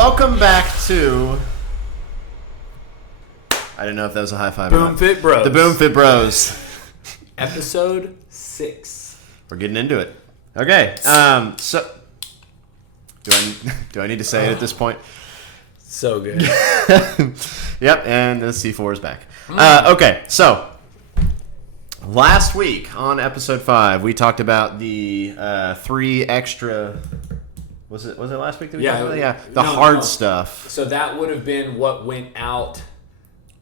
welcome back to... I didn't know if that was a high five or not. BoomFitBros. The BoomFitBros. Episode 6. We're getting into it. Okay, so... Do I need to say it at this point? So good. Yep, and the C4 is back. Okay, so... Last week on episode 5, we talked about the 3 extra... Was it last week that we talked about? Yeah, the hard stuff. So that would have been what went out.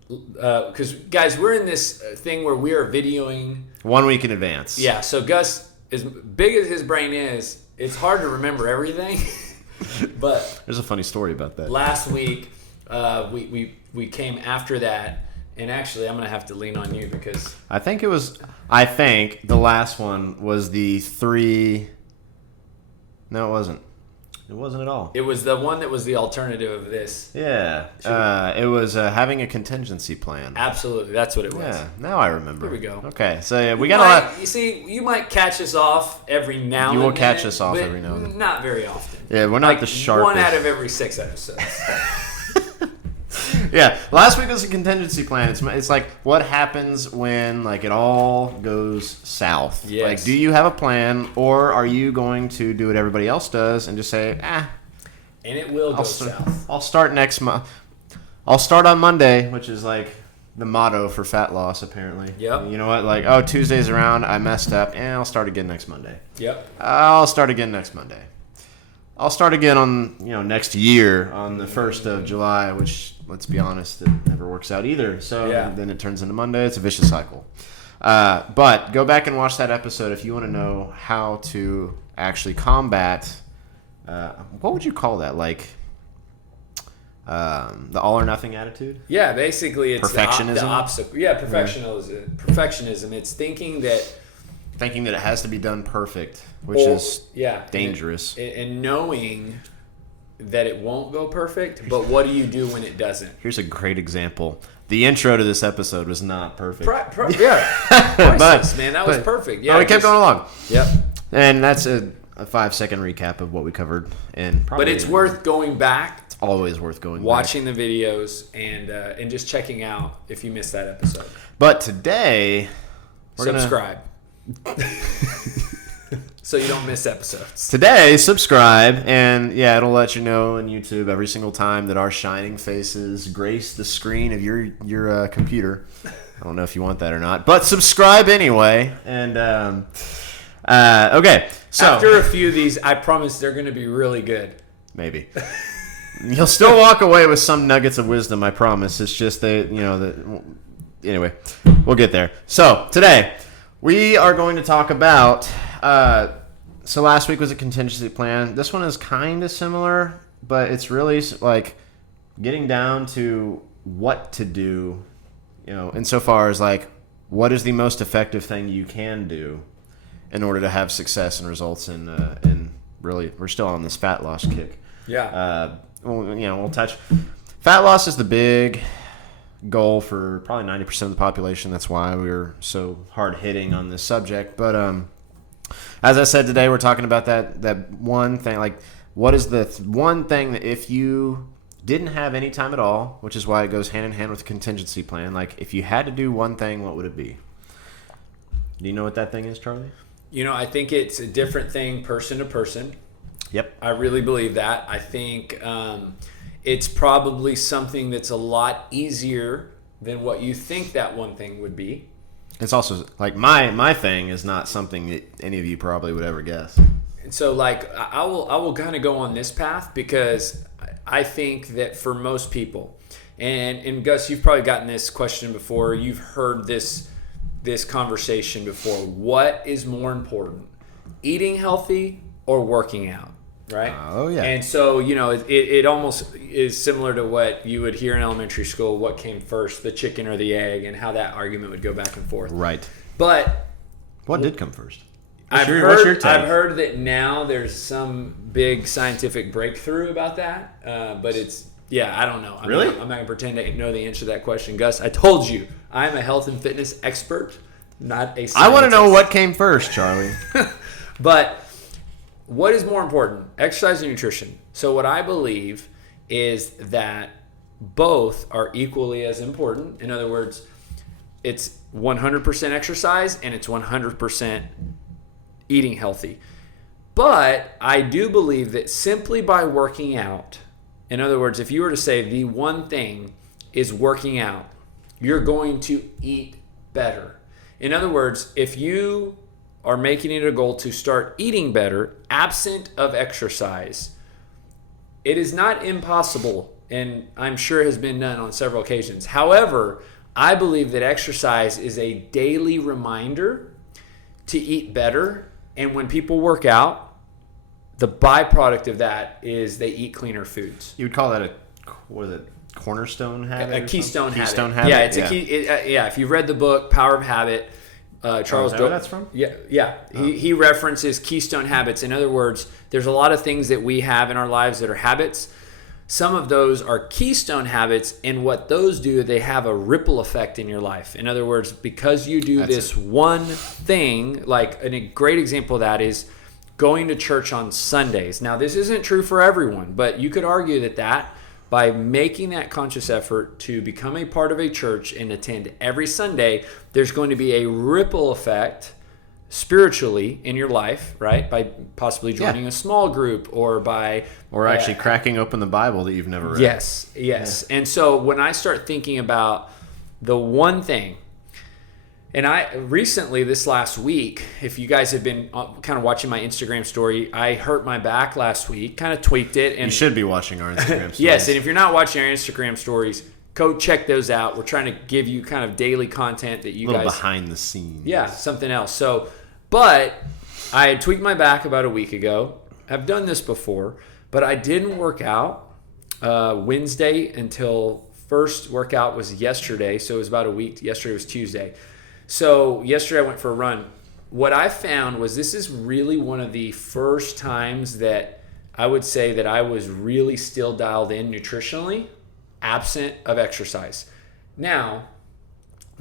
Because, guys, we're in this thing where we are videoing. 1 week in advance. Yeah, so Gus, as big as his brain is, it's hard to remember everything. But there's a funny story about that. Last week, we came after that. And actually, I'm going to have to lean on you because... I think the last one was the 3... No, it wasn't. It wasn't at all. It was the one that was the alternative of this. Yeah. It was having a contingency plan. Absolutely. That's what it was. Yeah. Now I remember. Here we go. Okay. So yeah, we got a lot... You see, you might catch us off every now and then. You will catch us off every now and then. Not very often. Yeah, we're not the sharpest. 1 out of every 6 episodes. Yeah, last week was a contingency plan. It's like what happens when like it all goes south. Yes. Like, do you have a plan, or are you going to do what everybody else does and just say, And it will go south. I'll start next month. I'll start on Monday, which is like the motto for fat loss, apparently. Yep. You know what? Like, oh, Tuesday's around. I messed up, and I'll start again next Monday. Yep. I'll start again next Monday. I'll start again on next year on the 1st of July, which, let's be honest, it never works out either. So Then it turns into Monday. It's a vicious cycle. But go back and watch that episode if you want to know how to actually combat, what would you call that? Like the all or nothing attitude? Yeah, basically it's perfectionism. The obstacle. Yeah, perfectionism. It's thinking that it has to be done perfect, which is dangerous. And knowing that it won't go perfect, but what do you do when it doesn't? Here's a great example. The intro to this episode was not perfect. Priceless, man. That was perfect. Yeah, we kept going along. Yep. And that's a 5-second recap of what we covered. But it's worth going back. It's always worth going watching the videos and just checking out if you missed that episode. But today, subscribe. So you don't miss episodes. Today, subscribe, and it'll let you know on YouTube every single time that our shining faces grace the screen of your computer. I don't know if you want that or not, but subscribe anyway. And okay, so after a few of these, I promise they're going to be really good. Maybe you'll still walk away with some nuggets of wisdom. I promise. It's just anyway, we'll get there. So today, we are going to talk about. So last week was a contingency plan. This one is kind of similar, but it's really like getting down to what to do, insofar as like what is the most effective thing you can do in order to have success and results in really, we're still on this fat loss kick. Yeah. We'll touch. Fat loss is the big goal for probably 90% of the population. That's why we're so hard hitting on this subject. But as I said today, we're talking about that one thing. Like, what is the one thing that if you didn't have any time at all, which is why it goes hand in hand with a contingency plan. Like, if you had to do one thing, what would it be? Do you know what that thing is, Charlie? I think it's a different thing person to person. Yep. I really believe that. I think it's probably something that's a lot easier than what you think that one thing would be. It's also like my thing is not something that any of you probably would ever guess. And so like I will kind of go on this path because I think that for most people, and Gus, you've probably gotten this question before. You've heard this conversation before. What is more important, eating healthy or working out? Right? Oh, yeah. And so, it almost is similar to what you would hear in elementary school, what came first, the chicken or the egg, and how that argument would go back and forth. Right. But what did come first? I've heard that now there's some big scientific breakthrough about that, but I don't know. Really? I'm not going to pretend to know the answer to that question. Gus, I told you, I'm a health and fitness expert, not a scientist. I want to know what came first, Charlie. But what is more important, exercise or nutrition? So what I believe is that both are equally as important. In other words, it's 100% exercise and it's 100% eating healthy. But I do believe that simply by working out, in other words, if you were to say the one thing is working out, you're going to eat better. In other words, if you are making it a goal to start eating better, absent of exercise, it is not impossible, and I'm sure has been done on several occasions. However, I believe that exercise is a daily reminder to eat better, and when people work out, the byproduct of that is they eat cleaner foods. You would call that cornerstone habit? A keystone habit. Keystone habit. Yeah, it's a key. If you've read the book Power of Habit, Charles. Is that where that's from? Yeah. He references keystone habits. In other words, there's a lot of things that we have in our lives that are habits. Some of those are keystone habits, and what those do, they have a ripple effect in your life. In other words, because you do one thing, like a great example of that is going to church on Sundays. Now, this isn't true for everyone, but you could argue that by making that conscious effort to become a part of a church and attend every Sunday, there's going to be a ripple effect spiritually in your life, right? By possibly joining a small group or actually cracking open the Bible that you've never read. Yes. Yeah. And so when I start thinking about the one thing, and I recently, this last week, if you guys have been kind of watching my Instagram story, I hurt my back last week, kind of tweaked it. And you should be watching our Instagram stories. Yes, and if you're not watching our Instagram stories, go check those out. We're trying to give you kind of daily content that you guys... A little behind the scenes. Yeah, something else. So, but I had tweaked my back about a week ago. I've done this before, but I didn't work out Wednesday until first workout was yesterday. So it was about a week. Yesterday was Tuesday. So yesterday I went for a run. What I found was this is really one of the first times that I would say that I was really still dialed in nutritionally, absent of exercise. Now,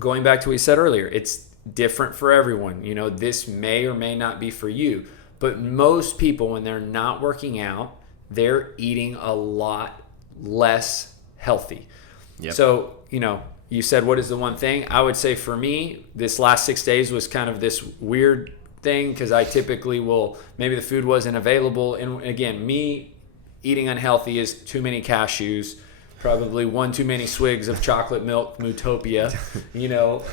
going back to what we said earlier, it's different for everyone. You know, this may or may not be for you. But most people, when they're not working out, they're eating a lot less healthy. Yep. So, you know, you said, what is the one thing? I would say for me, this last 6 days was kind of this weird thing because I typically will, maybe the food wasn't available. And again, me eating unhealthy is too many cashews, probably one too many swigs of chocolate milk, Mootopia, you know.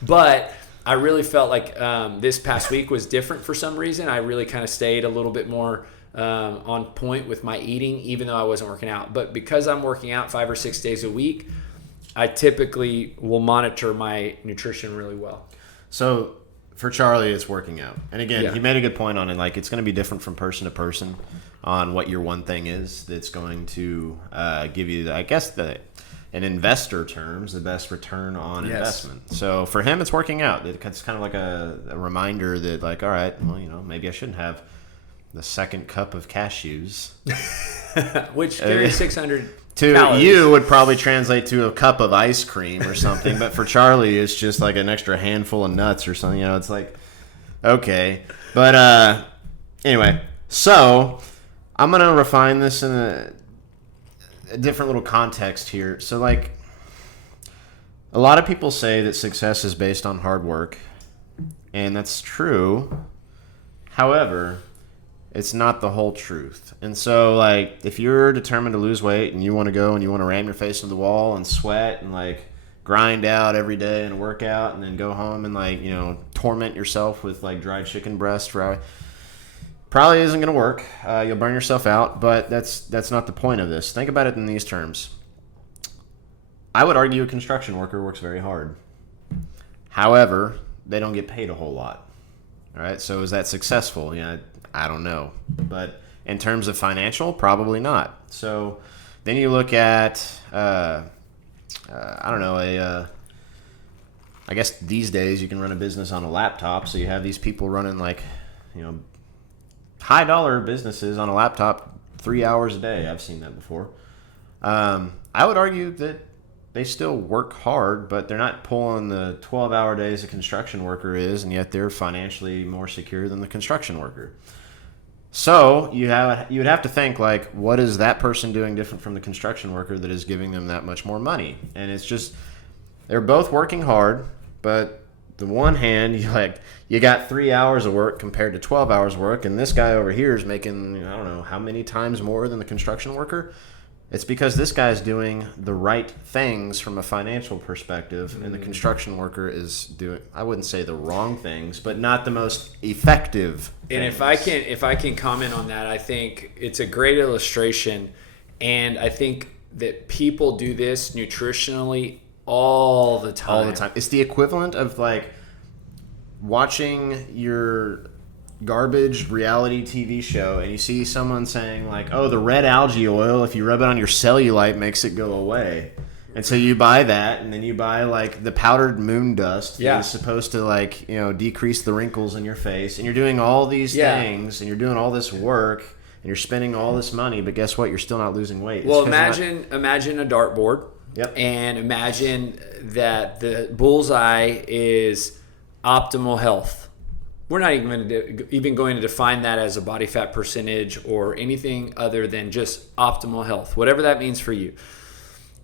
But I really felt like this past week was different for some reason. I really kind of stayed a little bit more on point with my eating, even though I wasn't working out. But because I'm working out 5 or 6 days a week, I typically will monitor my nutrition really well. So for Charlie, it's working out. And again, he made a good point on it. Like, it's going to be different from person to person on what your one thing is that's going to give you, I guess, in investor terms, the best return on investment. So for him, it's working out. It's kind of like a reminder that, like, all right, well, you know, maybe I shouldn't have the second cup of cashews. Which carries 600 to calories. You would probably translate to a cup of ice cream or something, but for Charlie, it's just like an extra handful of nuts or something. You know, it's like, okay. But anyway, so I'm going to refine this in a different little context here. So, like, a lot of people say that success is based on hard work, and that's true. However, it's not the whole truth. And so, like, if you're determined to lose weight and you want to go and you want to ram your face to the wall and sweat and, like, grind out every day and work out and then go home and, like, you know, torment yourself with, like, dried chicken breast probably isn't going to work. You'll burn yourself out, but that's not the point of this. Think about it in these terms. I would argue a construction worker works very hard. However, they don't get paid a whole lot. All right, so is that successful? Yeah, I don't know. But in terms of financial, probably not. So then you look at, I don't know, I guess these days you can run a business on a laptop. So you have these people running, like, you know, high dollar businesses on a laptop 3 hours a day. I've seen that before. I would argue that they still work hard, but they're not pulling the 12-hour days a construction worker is, and yet they're financially more secure than the construction worker. So you would have to think, like, what is that person doing different from the construction worker that is giving them that much more money? And it's just, they're both working hard, but the one hand, you got 3 hours of work compared to 12 hours of work, and this guy over here is making, I don't know how many times more than the construction worker. It's because this guy's doing the right things from a financial perspective, and the construction worker is doing, I wouldn't say the wrong things, but not the most effective And things. if I can comment on that, I think it's a great illustration, and I think that people do this nutritionally all the time. All the time. It's the equivalent of like watching your garbage reality TV show and you see someone saying like, oh, the red algae oil, if you rub it on your cellulite, makes it go away. And so you buy that, and then you buy like the powdered moon dust that is supposed to like, decrease the wrinkles in your face. And you're doing all these things, and you're doing all this work, and you're spending all this money, but guess what? You're still not losing weight. Well, imagine a dartboard. Yep. And imagine that the bullseye is optimal health. We're not even going to define that as a body fat percentage or anything other than just optimal health, whatever that means for you.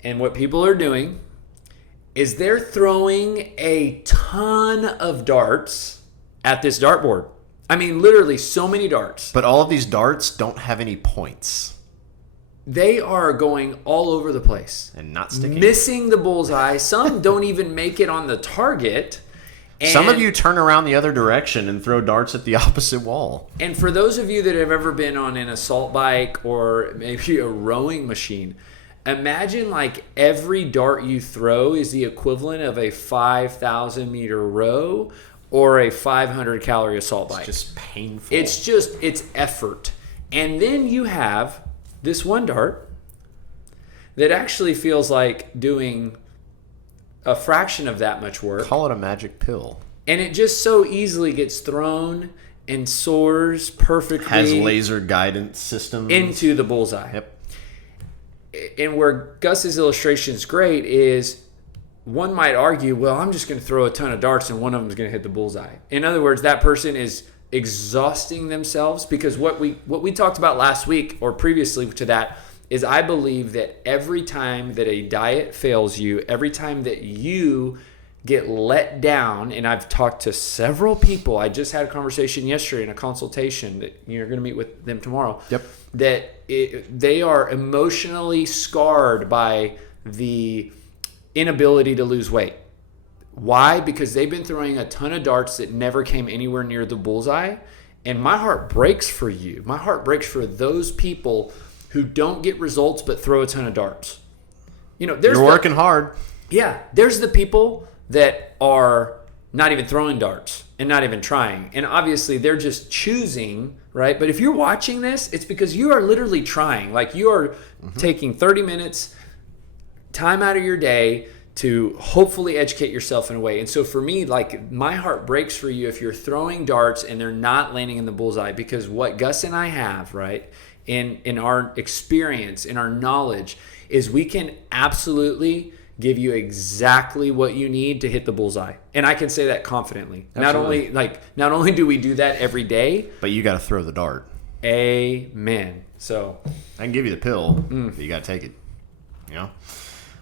And what people are doing is they're throwing a ton of darts at this dartboard. I mean, literally so many darts. But all of these darts don't have any points. They are going all over the place. And not sticking. Missing the bullseye. Some don't even make it on the target. And some of you turn around the other direction and throw darts at the opposite wall. And for those of you that have ever been on an assault bike or maybe a rowing machine, imagine like every dart you throw is the equivalent of a 5,000 meter row or a 500 calorie assault bike. It's just painful. It's effort. And then you have this one dart that actually feels like doing a fraction of that much work. Call it a magic pill. And it just so easily gets thrown and soars perfectly. Has laser guidance systems. Into the bullseye. Yep. And where Gus's illustration is great is one might argue, well, I'm just going to throw a ton of darts and one of them is going to hit the bullseye. In other words, that person is exhausting themselves, because what we talked about last week or previously to that is I believe that every time that a diet fails you, every time that you get let down, and I've talked to several people, I just had a conversation yesterday in a consultation that you're going to meet with them tomorrow, Yep. that they are emotionally scarred by the inability to lose weight. Why? Because they've been throwing a ton of darts that never came anywhere near the bullseye, and my heart breaks for you. My heart breaks for those people who don't get results but throw a ton of darts. You're working hard. Yeah, there's the people that are not even throwing darts and not even trying. And obviously they're just choosing, right? But if you're watching this, it's because you are literally trying. Like you are taking 30 minutes time out of your day to hopefully educate yourself in a way. And so for me, like my heart breaks for you if you're throwing darts and they're not landing in the bullseye, because what Gus and I have, right, in our experience, in our knowledge, is we can absolutely give you exactly what you need to hit the bullseye. And I can say that confidently. Absolutely. Not only do we do that every day, but you got to throw the dart. Amen. So I can give you the pill, but you got to take it.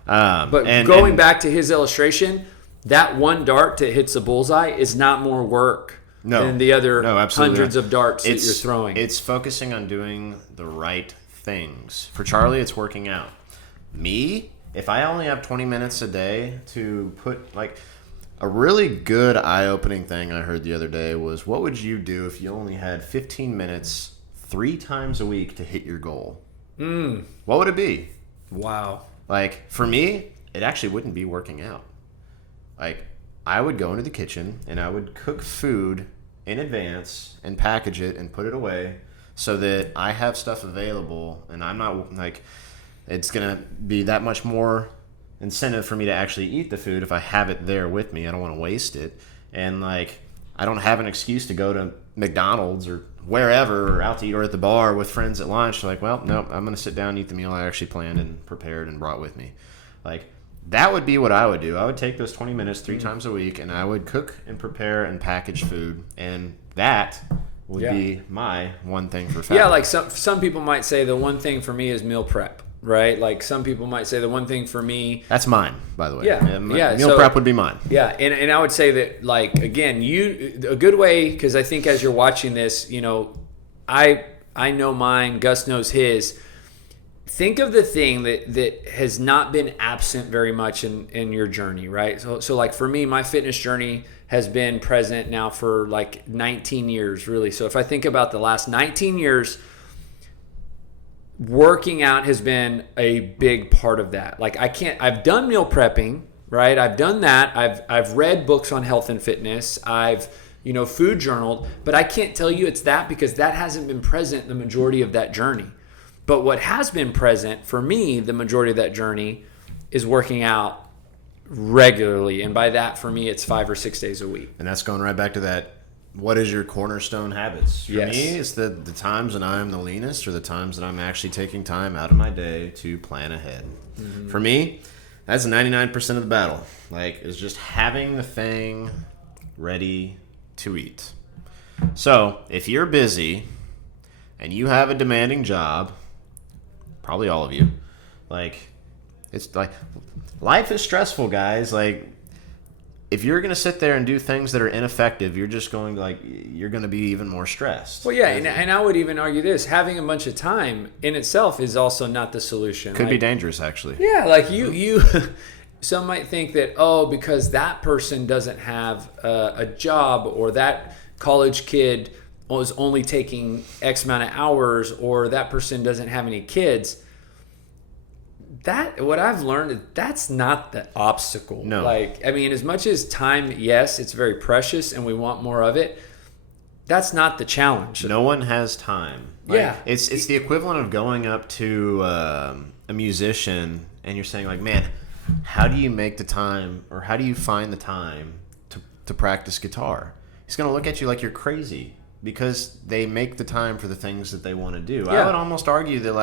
But going back to his illustration, that one dart that hits the bullseye is not more work than the other hundreds of darts that you're throwing. It's focusing on doing the right things. For Charlie, it's working out. Me, if I only have 20 minutes a day to put, like, a really good eye-opening thing I heard the other day was, what would you do if you only had 15 minutes 3 times a week to hit your goal? What would it be? Wow. Like, for me, it actually wouldn't be working out. Like, I would go into the kitchen and I would cook food in advance and package it and put it away so that I have stuff available, and I'm not, like, it's going to be that much more incentive for me to actually eat the food if I have it there with me. I don't want to waste it. And, like, I don't have an excuse to go to McDonald's or wherever or out to eat or at the bar with friends at lunch. Like, well, no, I'm going to sit down and eat the meal I actually planned and prepared and brought with me. Like, that would be what I would do. I would take those 20 minutes 3 times a week, and I would cook and prepare and package food. And that would Yeah. be my one thing for fat Yeah, loss. like some people might say the one thing for me is meal prep, right? Like some people might say the one thing for me. That's mine, by the way. Yeah. Meal So- prep would be mine. Yeah, and I would say that, like, again, a good way, because I think as you're watching this, I know mine, Gus knows his. Think of the thing that has not been absent very much in your journey, right? So like for me, my fitness journey has been present now for like 19 years, really. So if I think about the last 19 years, working out has been a big part of that. Like I've done meal prepping, right? I've done that. I've read books on health and fitness. I've food journaled, but I can't tell you it's that because that hasn't been present the majority of that journey. But what has been present for me, the majority of that journey, is working out regularly. And by that, for me, it's 5 or 6 days a week. And that's going right back to that. What is your cornerstone habits? For Yes. me, it's the times that I'm the leanest or the times that I'm actually taking time out of my day to plan ahead. Mm-hmm. For me, that's 99% of the battle. Like, is just having the thing ready to eat. So, if you're busy and you have a demanding job, probably all of you, like, it's like, life is stressful, guys. Like, if you're going to sit there and do things that are ineffective, you're just going to, you're going to be even more stressed. Well, yeah, and I would even argue this. Having a bunch of time in itself is also not the solution. Could be dangerous, actually. Yeah, like you some might think that, because that person doesn't have a job, or that college kid was only taking X amount of hours, or that person doesn't have any kids. What I've learned is that's not the obstacle. No. Like, I mean, as much as time, yes, it's very precious and we want more of it, that's not the challenge. No one has time. Yeah. It's the equivalent of going up to a musician and you're saying, like, man, how do you make the time, or how do you find the time to practice guitar? He's going to look at you like you're crazy because they make the time for the things that they want to do. Yeah. I would almost argue that,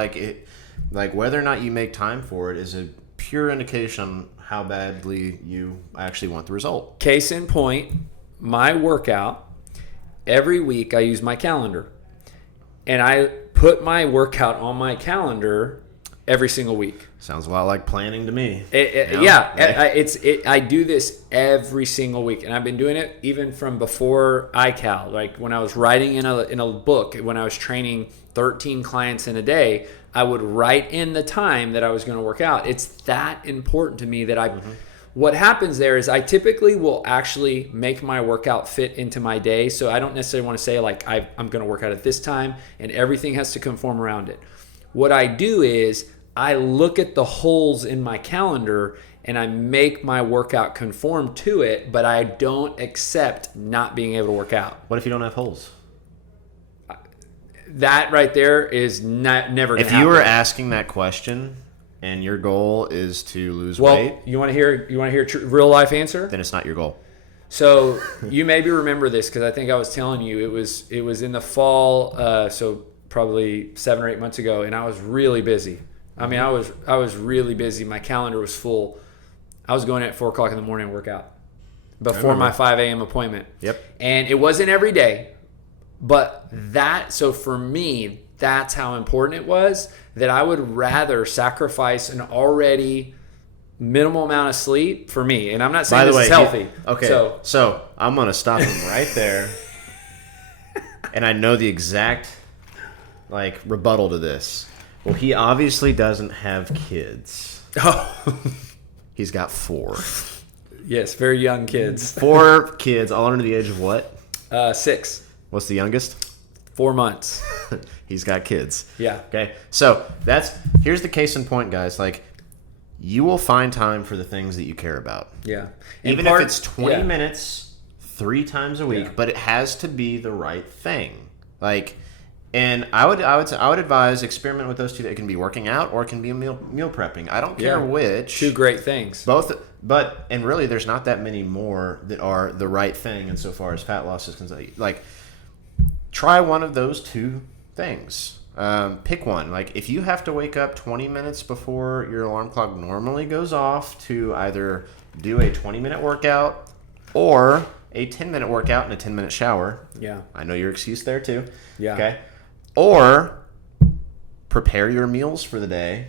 like whether or not you make time for it is a pure indication on how badly you actually want the result. Case in point, my workout, every week I use my calendar. And I put my workout on my calendar every single week. Sounds a lot like planning to me. I do this every single week, and I've been doing it even from before iCal. Like when I was writing in a book, when I was training 13 clients in a day, I would write in the time that I was going to work out. It's that important to me that what happens there is I typically will actually make my workout fit into my day. So I don't necessarily want to say like I'm going to work out at this time and everything has to conform around it. What I do is I look at the holes in my calendar and I make my workout conform to it, but I don't accept not being able to work out. What if you don't have holes? That right there is never going to happen. If you were asking that question and your goal is to lose weight, you want to hear a real life answer? then it's not your goal. So you maybe remember this because I think I was telling you it was in the fall, so probably 7 or 8 months ago, and I was really busy. I mean, I was really busy. My calendar was full. I was going at 4 o'clock in the morning to work out before my 5 a.m. appointment. Yep. And it wasn't every day, but so for me, that's how important it was, that I would rather sacrifice an already minimal amount of sleep for me. And I'm not saying this is healthy. Okay. So I'm going to stop him right there. And I know the exact rebuttal to this. Well, he obviously doesn't have kids. Oh. He's got 4. Yes, very young kids. 4 kids, all under the age of what? 6. What's the youngest? 4 months. He's got kids. Yeah. Okay. So here's the case in point, guys. Like, you will find time for the things that you care about. Yeah. Even if it's 20 minutes 3 times a week, but it has to be the right thing. And I would advise experiment with those two. It can be working out or it can be meal prepping. I don't care which. 2 great things. Both, and really there's not that many more that are the right thing insofar as fat loss is concerned. Like, try one of those 2 things. Pick one. Like, if you have to wake up 20 minutes before your alarm clock normally goes off to either do a 20-minute workout or a 10-minute workout and a 10-minute shower. Yeah. I know your excuse there too. Yeah. Okay. Or prepare your meals for the day.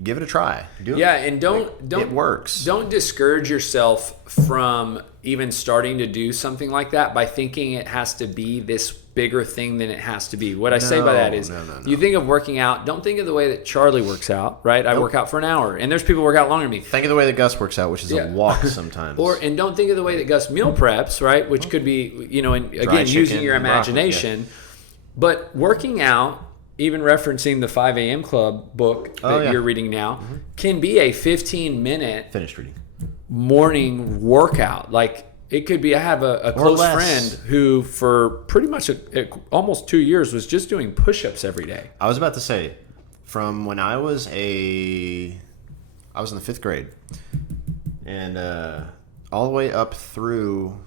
Give it a try. And don't it works. Don't discourage yourself from even starting to do something like that by thinking it has to be this bigger thing than it has to be. What I say by that is, you think of working out. Don't think of the way that Charlie works out. Right? I work out for an hour, and there's people who work out longer than me. Think of the way that Gus works out, which is a walk sometimes. And don't think of the way that Gus meal preps. Right? Which could be, and again, using your imagination. But working out, even referencing the 5 a.m. Club book that you're reading now, can be a 15-minute finished reading morning workout. Like, it could be, I have a close friend who for pretty much almost 2 years was just doing push-ups every day. I was about to say, from when I was in the 5th grade, and all the way up through,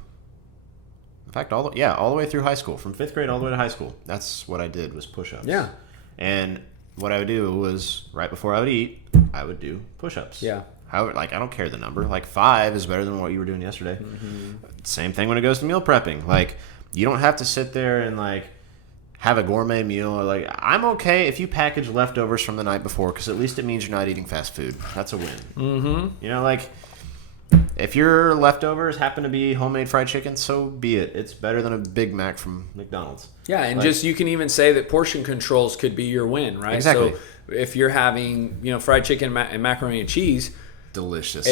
in fact, all the way through high school, from 5th grade all the way to high school. That's what I did, was push-ups. Yeah. And what I would do was, right before I would eat, I would do push-ups. Yeah. I don't care the number. Like 5 is better than what you were doing yesterday. Mm-hmm. Same thing when it goes to meal prepping. Like, you don't have to sit there and like have a gourmet meal. Or like, I'm okay if you package leftovers from the night before, because at least it means you're not eating fast food. That's a win. Mm-hmm. Like, if your leftovers happen to be homemade fried chicken, so be it. It's better than a Big Mac from McDonald's. Yeah, and just you can even say that portion controls could be your win, right? Exactly. So if you're having fried chicken and macaroni and cheese, delicious.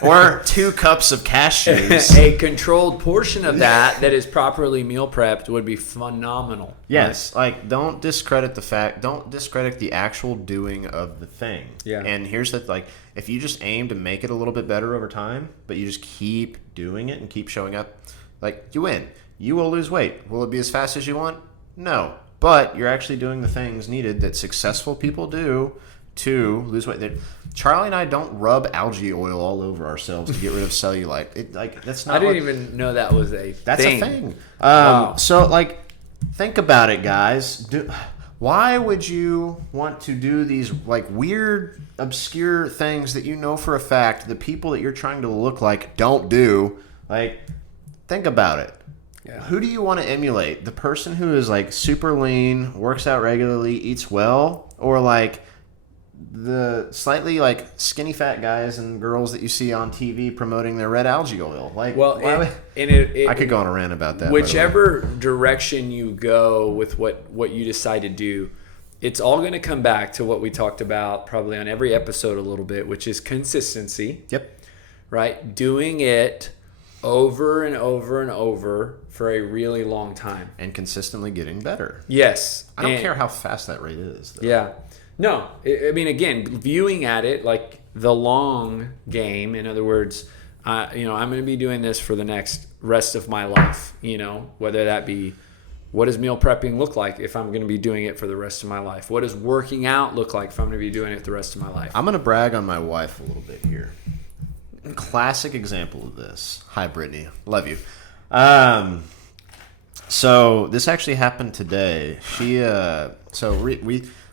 Or 2 cups of cashews. A controlled portion of that is properly meal prepped would be phenomenal. Yes, like, don't discredit the actual doing of the thing. Yeah. And here's if you just aim to make it a little bit better over time, but you just keep doing it and keep showing up, like, you win. You will lose weight. Will it be as fast as you want? No. But you're actually doing the things needed that successful people do to lose weight. Charlie and I don't rub algae oil all over ourselves to get rid of cellulite. That's not. I didn't even know that was a thing. That's a thing. Wow. So, think about it, guys. Why would you want to do these weird, obscure things that you know for a fact the people that you're trying to look like don't do? Think about it. Yeah. Who do you want to emulate? The person who is super lean, works out regularly, eats well, or the slightly skinny fat guys and girls that you see on TV promoting their red algae oil? I could go on a rant about that. Whichever direction you go with what you decide to do, it's all going to come back to what we talked about probably on every episode a little bit, which is consistency. Yep. Right? Doing it over and over and over for a really long time. And consistently getting better. Yes. I don't care how fast that rate is, though. Yeah. No. I mean, again, viewing at it like the long game. In other words, I'm going to be doing this for the next rest of my life. Whether that be, what does meal prepping look like if I'm going to be doing it for the rest of my life? What does working out look like if I'm going to be doing it the rest of my life? I'm going to brag on my wife a little bit here. Classic example of this. Hi, Brittany. Love you. So this actually happened today.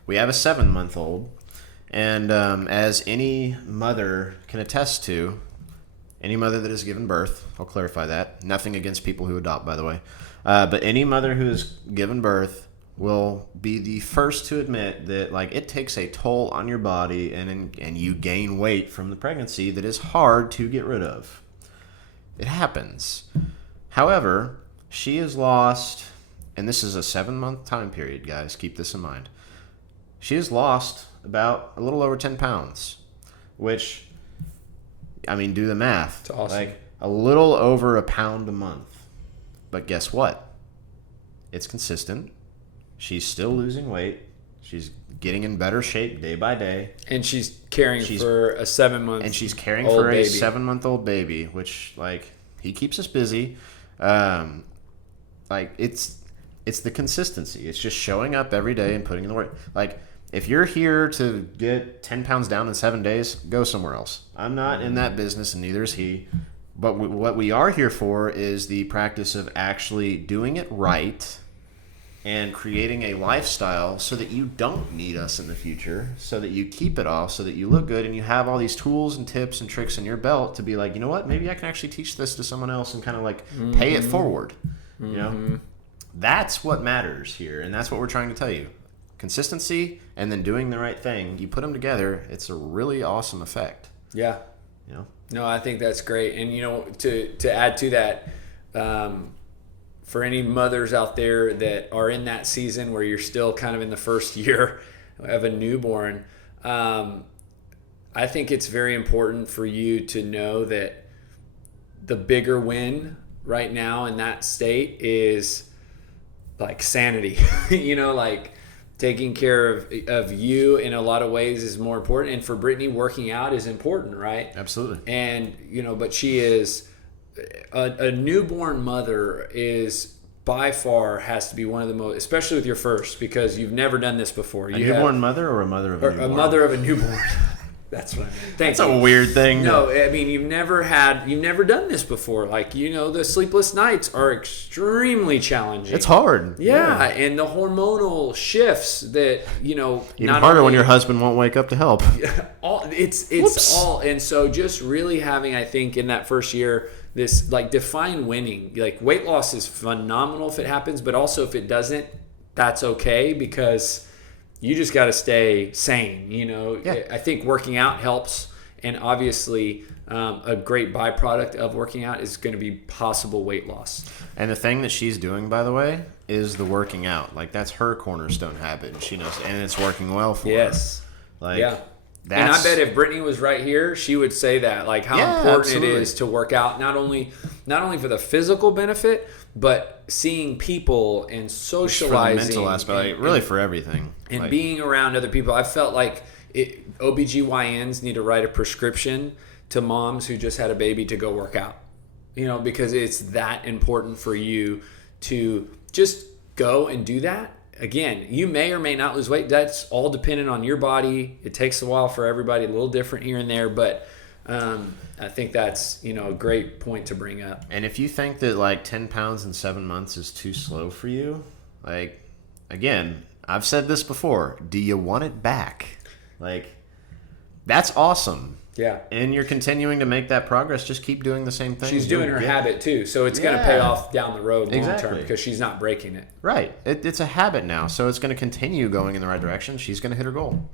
We have a 7-month-old, and as any mother can attest to, any mother that has given birth, I'll clarify that. Nothing against people who adopt, by the way. But any mother who has given birth will be the first to admit that it takes a toll on your body, and you gain weight from the pregnancy that is hard to get rid of. It happens. However, she has lost, and this is a 7-month time period, guys, keep this in mind. She has lost about a little over 10 pounds, which, do the math. It's awesome. A little over a pound a month. But guess what? It's consistent. She's still losing weight. She's getting in better shape day by day. And she's caring for a 7-month And she's caring for a 7-month-old baby, which, he keeps us busy. It's the consistency. It's just showing up every day and putting in the work. If you're here to get 10 pounds down in 7 days, go somewhere else. I'm not in that business, and neither is he. But what we are here for is the practice of actually doing it right and creating a lifestyle so that you don't need us in the future, so that you keep it off, so that you look good, and you have all these tools and tips and tricks in your belt to be like, you know what, maybe I can actually teach this to someone else and kind of like pay it forward. You know, that's what matters here, and that's what we're trying to tell you. Consistency and then doing the right thing. You put them together, it's a really awesome effect. Yeah. You know? No, I think that's great. And, you know, to add to that, for any mothers out there that are in that season where you're still kind of in the first year of a newborn, I think it's very important for you to know that the bigger win right now in that state is like sanity. You know, like taking care of you in a lot of ways is more important. And for Brittany, working out is important, right? Absolutely. And, you know, but she is a newborn mother is by far has to be one of the most, especially with your first, because you've never done this before. A newborn mother or a mother of a newborn? A mother of a newborn. That's what I mean. That's a weird thing. No, I mean, you've never done this before. Like, you know, the sleepless nights are extremely challenging. It's hard. Yeah, and the hormonal shifts that, you know, even harder when your husband won't wake up to help. It's all, and so just really having, I think, in that first year, this like define winning. Like weight loss is phenomenal if it happens, but also if it doesn't, that's okay, because you just got to stay sane, you know. Yeah. I think working out helps, and obviously a great byproduct of working out is going to be possible weight loss. And the thing that she's doing, by the way, is the working out. Like, that's her cornerstone habit, and she knows, and it's working well for her. Yes. Like, yeah. And I bet if Brittany was right here, she would say that, like how important absolutely. It is to work out, not only for the physical benefit, but seeing people and socializing. For the mental aspect, like, really for everything. And like, being around other people. I felt like OBGYNs need to write a prescription to moms who just had a baby to go work out. You know, because it's that important for you to just go and do that. Again, you may or may not lose weight. That's all dependent on your body. It takes a while for everybody, a little different here and there, but I think that's, you know, a great point to bring up. And if you think that like 10 pounds in 7 months is too slow for you, like, again, I've said this before, do you want it back? Like, that's awesome. Yeah. And you're continuing to make that progress. Just keep doing the same thing. She's doing her habit too. So it's going to pay off down the road long term because she's not breaking it. Right. It's a habit now. So it's going to continue going in the right direction. She's going to hit her goal.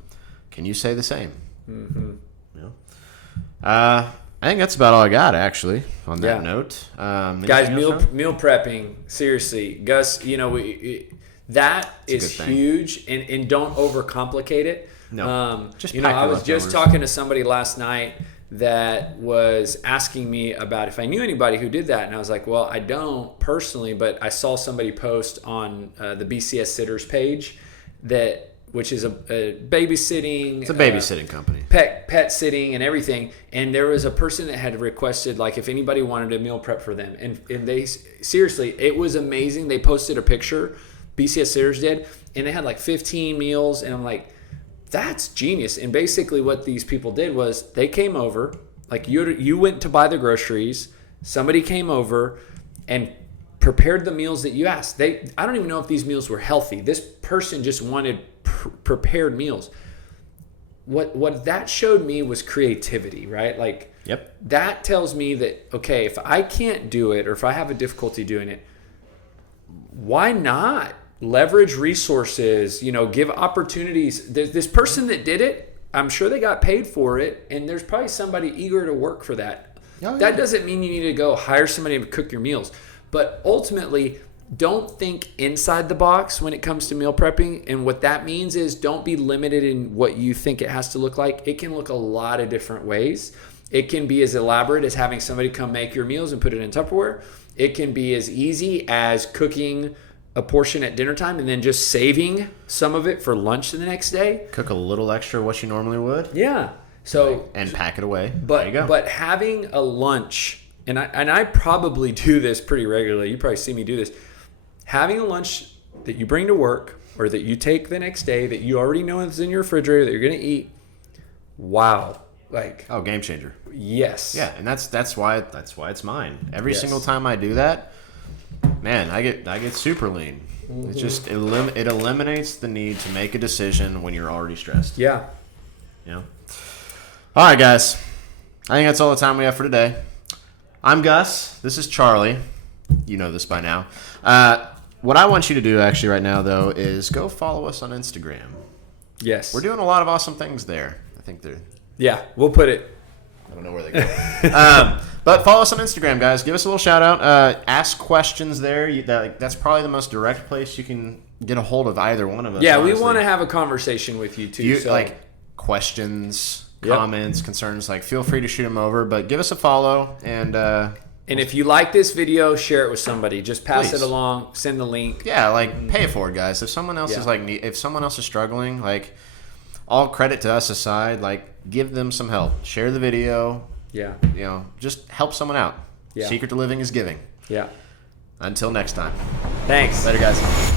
Can you say the same? Mm-hmm. Yeah. I think that's about all I got, actually, on that note. Guys, meal prepping, seriously. Gus, you know, that is huge. And don't overcomplicate it. No, just you know, I was just talking to somebody last night that was asking me about if I knew anybody who did that, and I was like, well, I don't personally, but I saw somebody post on the BCS Sitters page which is a babysitting. It's a babysitting company. Pet sitting and everything, and there was a person that had requested like if anybody wanted a meal prep for them, and they seriously, it was amazing. They posted a picture, BCS Sitters did, and they had like 15 meals, and I'm like, that's genius. And basically what these people did was they came over, like you went to buy the groceries, somebody came over and prepared the meals that you asked. I don't even know if these meals were healthy. This person just wanted prepared meals. What that showed me was creativity, right? Like, yep. That tells me that, okay, if I can't do it or if I have a difficulty doing it, why not leverage resources, you know, give opportunities. This person that did it, I'm sure they got paid for it, and there's probably somebody eager to work for that. Oh, yeah. That doesn't mean you need to go hire somebody to cook your meals. But ultimately, don't think inside the box when it comes to meal prepping. And what that means is don't be limited in what you think it has to look like. It can look a lot of different ways. It can be as elaborate as having somebody come make your meals and put it in Tupperware. It can be as easy as cooking a portion at dinner time and then just saving some of it for lunch the next day. Cook a little extra what you normally would. Yeah. So and pack it away. There you go. But having a lunch, and I probably do this pretty regularly. You probably see me do this. Having a lunch that you bring to work or that you take the next day that you already know is in your refrigerator that you're going to eat. Wow. Like, oh, game changer. Yes. Yeah, and that's why it's mine. Every single time I do that, man, I get super lean. It just it eliminates the need to make a decision when you're already stressed. Yeah. You know? All right, guys. I think that's all the time we have for today. I'm Gus. This is Charlie. You know this by now. What I want you to do actually right now, though, is go follow us on Instagram. Yes. We're doing a lot of awesome things there. I think they're... Yeah, we'll put it. I don't know where they go. But follow us on Instagram, guys. Give us a little shout out. Ask questions there. That's probably the most direct place you can get a hold of either one of us. Yeah, honestly. we want to have a conversation with you too. Like questions, comments, concerns. Like feel free to shoot them over. But give us a follow and if you like this video, share it with somebody. Just pass Please. it along. Send the link. Yeah, like pay it forward, guys. If someone else is if someone else is struggling, like all credit to us aside, like give them some help. Share the video. Yeah. You know, just help someone out. Yeah. Secret to living is giving. Yeah. Until next time. Thanks. Later, guys.